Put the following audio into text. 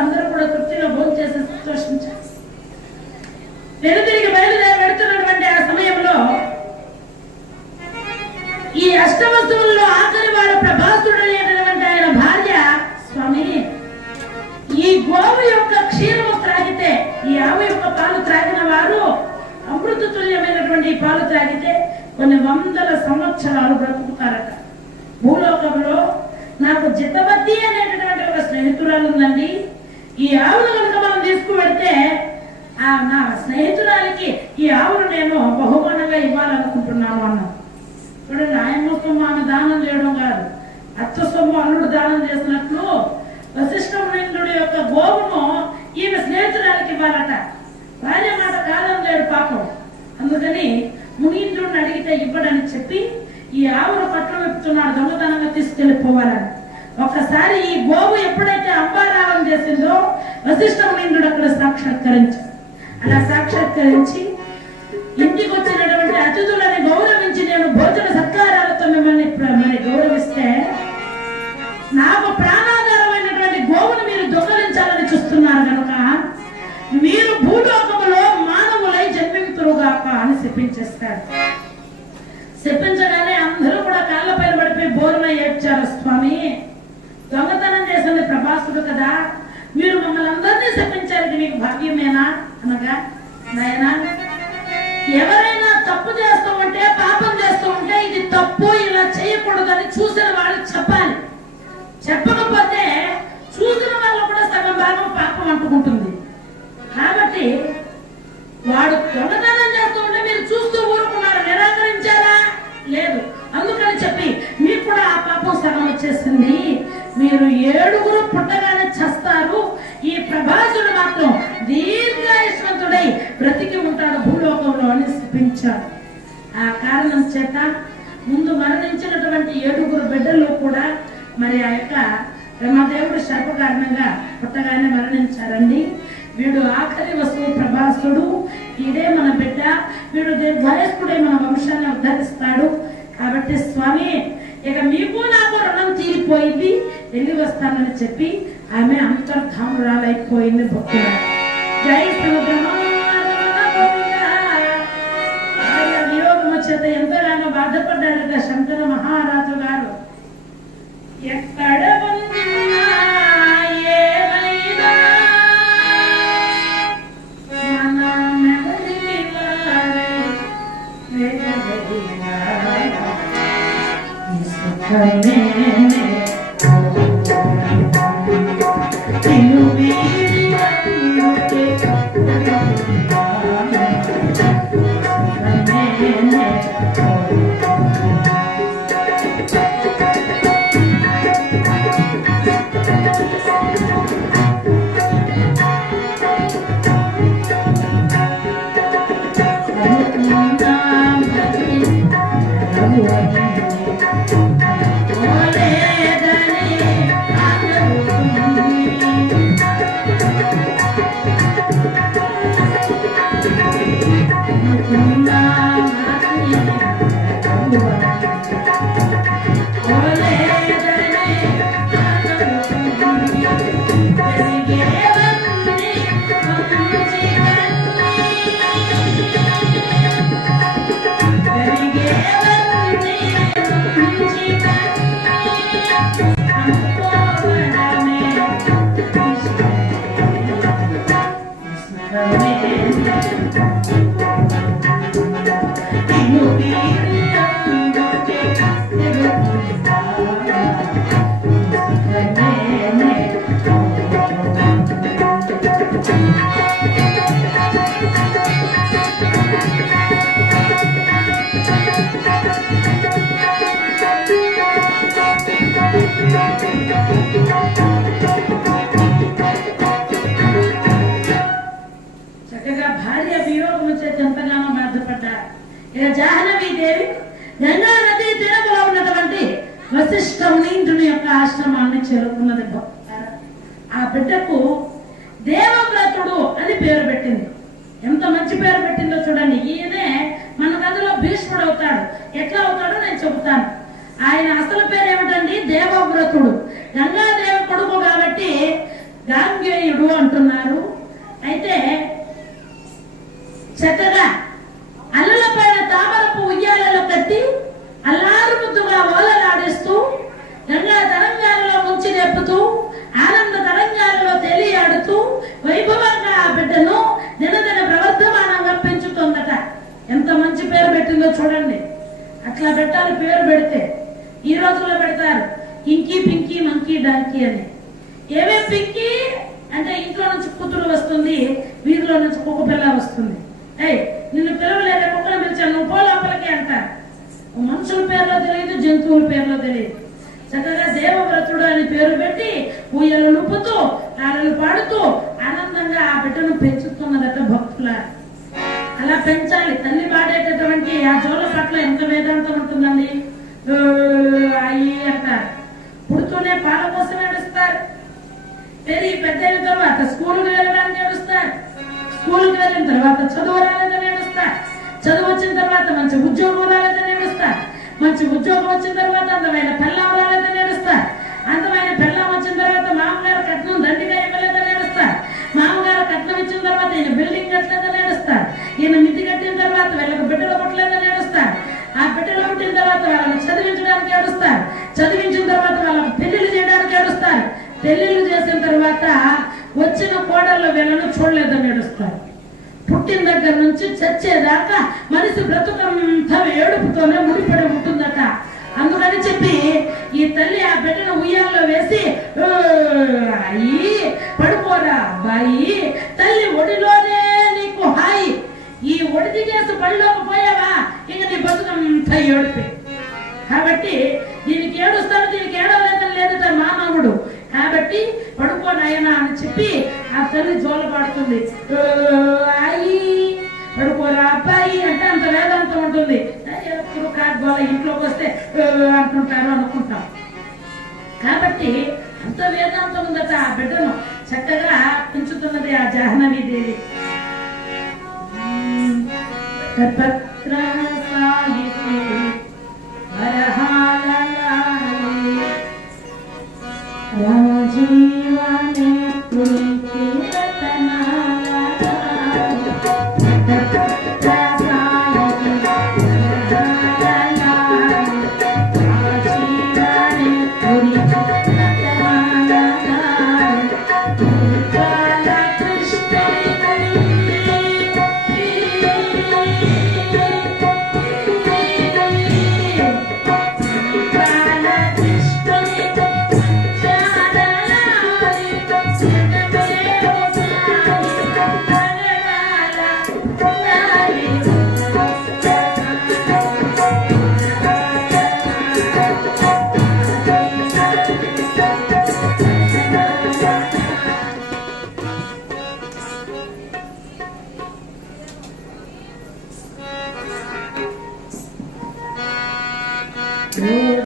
అందరూ కూడా తృప్తిగా భోజనం చేసి సంతోషించారు. వెనుతిరిగి బయలుదేరి పెడుతున్నటువంటి ఆ సమయంలో ఈ అష్టవస్తువుల్లో ఆఖరి వాడ ప్రభాసుడు అనేటటువంటి ఆయన భార్య స్వామి ఈ గోవు యొక్క క్షీరము త్రాగితే ఈ ఆవు యొక్క పాలు త్రాగిన వారు అమృత తుల్యమైనటువంటి పాలు త్రాగితే కొన్ని వందల సంవత్సరాలు బ్రతుకుతారట. భూలోకంలో నాకు జితవతి అనేటటువంటి ఒక స్నేహితురాలు ఉందండి. ఈ ఆవును కనుక మనం తీసుకువెడితే ఆ నా స్నేహితురాలకి ఈ ఆవును నేను బహుమానంగా ఇవ్వాలనుకుంటున్నాను అన్నాను చూడండి ఆయన సొమ్ము ఆమె దానం చేయడం కాదు. అచ్చ సొమ్ము అల్లుడు దానం చేసినట్లు వశిష్ఠమునింద్రుడి యొక్క గోవును ఈమె స్నేహితురాలకి ఇవ్వాలట. భార్య మాట కాదని లేడు పాపం. అందుకని మునీంద్రుడిని అడిగితే ఇవ్వడని చెప్పి ఈ ఆవును పట్ల వెప్పుతున్నాడు దొంగతనంగా తీసుకెళ్ళిపోవాలని. ఒక్కసారి ఈ గోవు ఎప్పుడైతే అంబారావం చేసిందో వశిష్ఠ మునీంద్రుడు అక్కడ సాక్షాత్కరించాడు అలా సాక్షాత్కరించి ఇంటికి వచ్చినటువంటి అతిథులని గౌరవించి నేను భోజన సత్కారాలతో మిమ్మల్ని మరి గౌరవిస్తే నాకు ప్రాణాధారమైనటువంటి గోవును మీరు దొంగలించాలని చూస్తున్నారు కనుక మీరు భూలోకములో మానవులై జన్మింతురుగాక అని శపించేస్తాడు శపించగానే అందరూ కూడా కాళ్ళ పైన పడిపోయి బోరున ఏడ్చారు చేసింది కదా? మీరు మమ్మల్ని అందరినీ శపించారు ఇది మీకు భాగ్యమేనా? అనగా నాయనా ఎవరైనా తప్పు చేస్తూ ఉంటే పాపం చేస్తూ ఉంటే ఇది తప్పు ఇలా చేయకూడదని చూసిన వాళ్ళు చెప్పాలి. చెప్పకపోతే చూసిన వాళ్ళు కూడా సగం భాగం పాపం అంటుకుంటుంది. కాబట్టి వాడు దొంగతనం చేస్తూ ఉంటే మీరు చూస్తూ ఊరుకున్నారు నిరాకరించారా? లేదు. అందుకని చెప్పి మీకు కూడా ఆ పాపం సగం వచ్చేసింది. మీరు ఏడుగురు పుట్టగానే చస్తారు ఈ ప్రభాసుడు మాత్రం దీర్ఘాయుష్మంతుడై బ్రతికి ఉంటాడు భూలోకంలో అని వచ్చాడు ఆ కారణం చేత ముందు మరణించినటువంటి ఏడుగురు బిడ్డలు కూడా మరి ఆ యొక్క బ్రహ్మదేవుడు శాప కారణంగా పుట్టగానే మరణించారండి. వీడు ఆఖరి వస్తువు ప్రభాసుడు. ఇదే మన బిడ్డ. వీడు దీర్ఘాయస్కుడే మన వంశాన్ని ఉద్ధరిస్తాడు. కాబట్టి స్వామి ఇక మీకు నాకు రుణం తీరిపోయింది. వెళ్ళి వస్తానని చెప్పి ఆమె అంతర్ధామురాలైపోయింది భక్తులు జై సముద్రమా బాధపడ్డారుగా శంకర మహారాజు గారు ఎక్కడ Amen. చక్కగా ఇక జాహ్నవి దేవి గంగా నది తీరంలో ఉన్నటువంటి వశిష్ఠ మునీంద్రుని యొక్క ఆశ్రమాన్ని చేరుకున్నది ఆ బిడ్డకు దేవవ్రతుడు అని పేరు పెట్టింది. ఎంత మంచి పేరు పెట్టిందో చూడండి. ఈయనే మన కథలో భీష్ముడు అవుతాడు. ఎట్లా అవుతాడో నేను చెబుతాను. ఆయన అసలు పేరు ఏమిటండి? దేవవ్రతుడు. గంగాదేవి కొడుకు కాబట్టి గాంగేయుడు అంటున్నారు. అయితే చక్కగా అల్లల పైన తామరపు ఉయ్యాలలో కట్టి అల్లారు ముద్దుగా ఓలలాడిస్తూ గంగా తరంగాలలో ముంచి నెప్పుతూ ఆనంద తరంగాలలో తేలియాడుతూ వైభవంగా ఆ బిడ్డను దినదిన ప్రవర్ధమానంగా పెంచుతుందట ఎంత మంచి పేరు పెట్టిందో చూడండి అట్లా పెట్టాలి పేరు పెడితే. ఈ రోజుల్లో పెడతారు ఇంకీ పింకీ మంకీ డాంకీ అని. ఏమే పింకీ? అంటే ఇంట్లో నుంచి కూతురు వస్తుంది వీధిలో నుంచి కుక్క పిల్ల వస్తుంది. ఏయ్ నిన్ను పిలవలేక కుక్కను పిలిచాను నువ్వు పో లోపలికి అంటారు. మనుషుల పేర్లో తెలియదు జంతువుల పేర్లో తెలియదు. చక్కగా దేవవ్రతుడు అని పేరు పెట్టి ఊయలు నొప్పుతూ ఆడలు పాడుతూ ఆనందంగా ఆ బిడ్డను పెంచుతున్నదట భక్తుల అలా పెంచాలి. తల్లి పాడేటటువంటి ఆ జోల పట్ల ఎంత వేదాంతం ఉంటుందండి? అయ్యి అంటారు. పుడుతూనే పాల కోసం ఏడుస్తారు. పెరిగి పెద్ద అయిన తర్వాత స్కూల్కి వెళ్ళడానికి ఏడుస్తారు. స్కూల్కి వెళ్ళిన తర్వాత చదువు రాలేదని ఏడుస్తారు. చదువు వచ్చిన తర్వాత మంచి ఉద్యోగం రాలేదని ఏడుస్తారు. మంచి ఉద్యోగం వచ్చిన తర్వాత అందమైన పెళ్ళం రాలేదని ఏడుస్తారు. అందమైన పెళ్ళం వచ్చిన తర్వాత మామగారు కట్నం దండిగా ఇవ్వలేదని ఏడుస్తారు. మామగారు కట్నం ఇచ్చిన తర్వాత ఈయన బిల్డింగ్ కట్టలేదని ఏడుస్తారు. చదివించిన తర్వాత వాళ్ళ పెళ్ళిళ్ళు చేయడానికి ఏడుస్తారు. పెళ్ళిళ్ళు చేసిన తర్వాత వచ్చిన కోడళ్ళు వీళ్ళను చూడలేదని ఏడుస్తారు. పుట్టిన దగ్గర నుంచి చచ్చేదాకా మనిషి బ్రతుకంతా ఏడుపుతోనే ముడిపడి ఉంటుందట. అందుకని చెప్పి ఈ తల్లి ఆ బిడ్డను ఉయ్యాల్లో వేసి అయ్యి పడుకోరా అబ్బాయి తల్లి ఒడిలోనే నీకు హాయి. ఈ ఒడి దిగేసి పళ్ళలోకి పోయావా? ఇంక నీ బతుకంతా ఏడుపే. కాబట్టి దీనికి ఏడుస్తాను దీనికి ఏడవలేదని లేదట మానవుడు కాబట్టి పడుకో నాయనా అని చెప్పి ఆ తల్లి జోల పడుతుంది. "ఓ, అయ్యి పడుకోరా అబ్బాయి అంటే అంత వేదాంతం ఉంటుంది. కాకపోల ఇంట్లోకి వస్తే అంటుంటారు అనుకుంటాం. కాబట్టి అంత వేదాంతం ఉందట ఆ బిడ్డను చక్కగా పెంచుతున్నది ఆ జాహ్నవి దేవి.